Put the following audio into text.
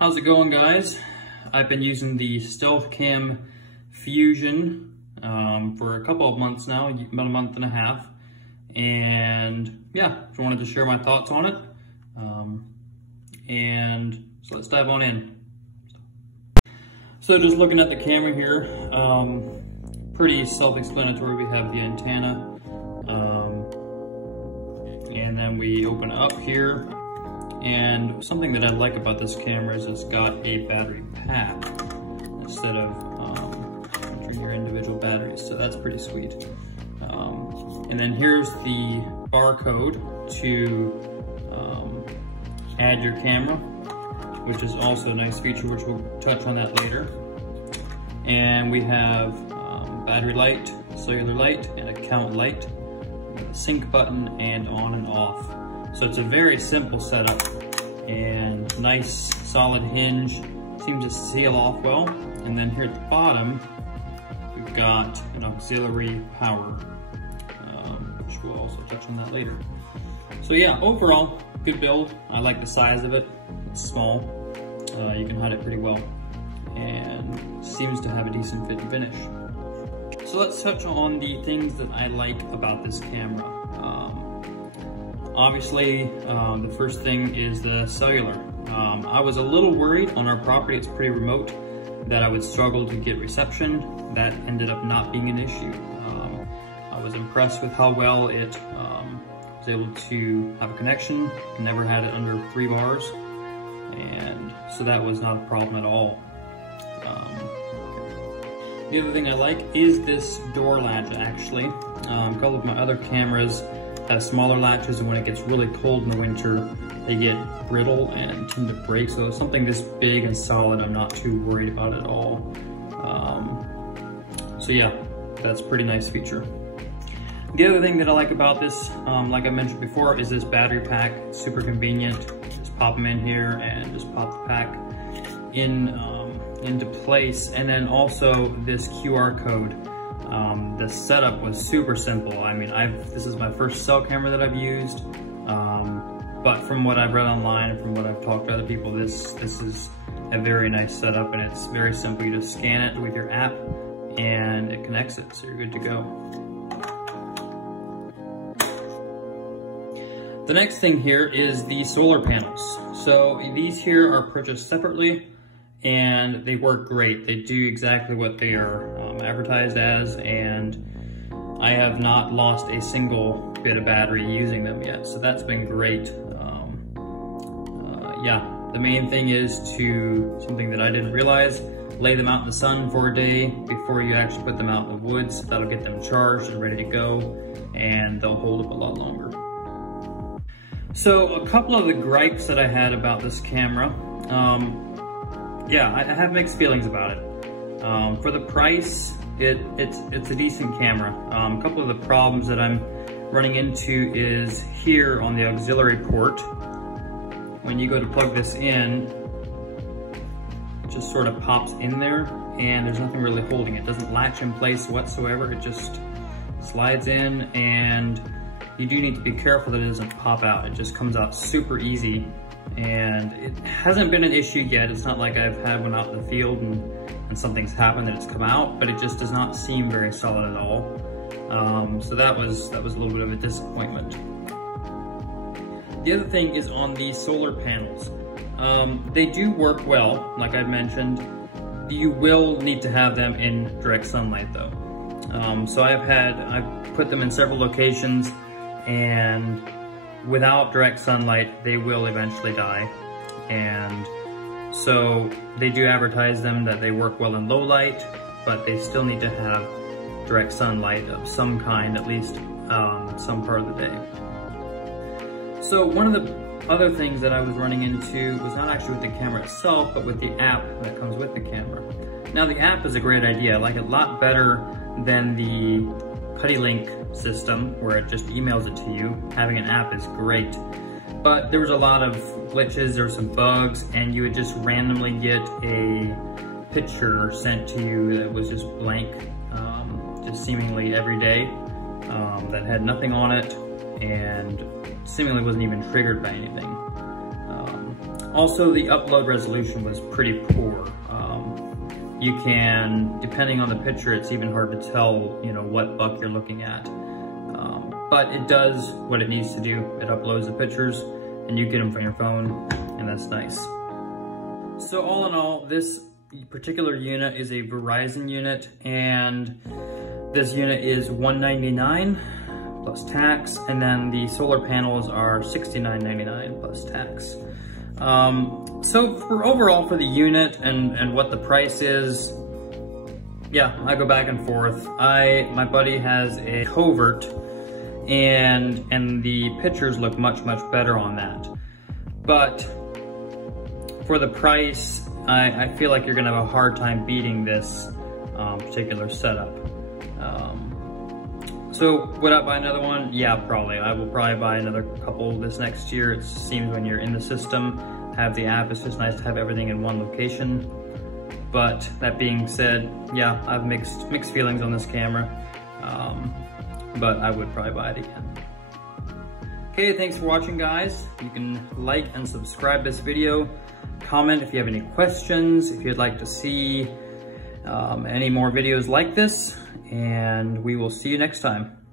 How's it going, guys? I've been using the SEALTH CAM Fusion for a couple of months now, about a month and a half. And yeah, just wanted to share my thoughts on it. And so let's dive on in. So just looking at the camera here, pretty self-explanatory. We have the antenna, and then we open up here. And something that I like about this camera is it's got a battery pack instead of entering your individual batteries, so that's pretty sweet. And then here's the barcode to add your camera, which is also a nice feature, which we'll touch on that later. And we have battery light, cellular light, and a count light, with a sync button and on and off. So it's a very simple setup and nice solid hinge, seems to seal off well. And then here at the bottom, we've got an auxiliary power, which we'll also touch on that later. So yeah, overall, good build. I like the size of it. It's small, you can hide it pretty well, and seems to have a decent fit and finish. So let's touch on the things that I like about this camera. Obviously, the first thing is the cellular. I was a little worried on our property, it's pretty remote, that I would struggle to get reception. That ended up not being an issue. I was impressed with how well it was able to have a connection. Never had it under 3 bars, and so that was not a problem at all. The other thing I like is this door latch, actually. A couple of my other cameras have smaller latches, and when it gets really cold in the winter, they get brittle and tend to break. So something this big and solid, I'm not too worried about at all. So yeah, that's a pretty nice feature. The other thing that I like about this, like I mentioned before, is this battery pack. It's super convenient. Just pop them in here and just pop the pack into place. And then also this QR code. The setup was super simple. I mean, this is my first cell camera that I've used, but from what I've read online and from what I've talked to other people, this is a very nice setup, and it's very simple. You just scan it with your app and it connects it, so you're good to go. The next thing here is the solar panels. So these here are purchased separately, and they work great. They do exactly what they are advertised as, and I have not lost a single bit of battery using them yet, so that's been great. Yeah, the main thing is something that I didn't realize, lay them out in the sun for a day before you actually put them out in the woods. That'll get them charged and ready to go, and they'll hold up a lot longer. So a couple of the gripes that I had about this camera, yeah, I have mixed feelings about it. For the price, it's a decent camera. A couple of the problems that I'm running into is here on the auxiliary port. When you go to plug this in, it just sort of pops in there, and there's nothing really holding it. It doesn't latch in place whatsoever. It just slides in, and you do need to be careful that it doesn't pop out. It just comes out super easy. And it hasn't been an issue yet. It's not like I've had one out in the field and something's happened that it's come out, but it just does not seem very solid at all. So that was a little bit of a disappointment. The other thing is on the solar panels. They do work well, like I mentioned. You will need to have them in direct sunlight though. So I've put them in several locations, and without direct sunlight, they will eventually die. And so they do advertise them that they work well in low light, but they still need to have direct sunlight of some kind, at least some part of the day. So one of the other things that I was running into was not actually with the camera itself, but with the app that comes with the camera. Now the app is a great idea. I like it a lot better than the PuttyLink system where it just emails it to you. Having an app is great, but there was a lot of glitches, there were some bugs, and you would just randomly get a picture sent to you that was just blank, just seemingly every day, that had nothing on it and seemingly wasn't even triggered by anything. Also, the upload resolution was pretty poor. You can, depending on the picture, it's even hard to tell, you know, what buck you're looking at. But it does what it needs to do. It uploads the pictures and you get them from your phone, and that's nice. So all in all, this particular unit is a Verizon unit, and this unit is $199 plus tax, and then the solar panels are $69.99 plus tax. So overall for the unit and what the price is, yeah, I go back and forth. My buddy has a covert, and the pictures look much better on that. But for the price, I feel like you're gonna have a hard time beating this particular setup. So would I buy another one? Yeah, probably. I will probably buy another couple this next year. It seems when you're in the system, have the app, it's just nice to have everything in one location. But that being said, yeah, I have mixed feelings on this camera, but I would probably buy it again. Okay, thanks for watching, guys. You can like and subscribe this video. Comment if you have any questions, if you'd like to see any more videos like this, and we will see you next time.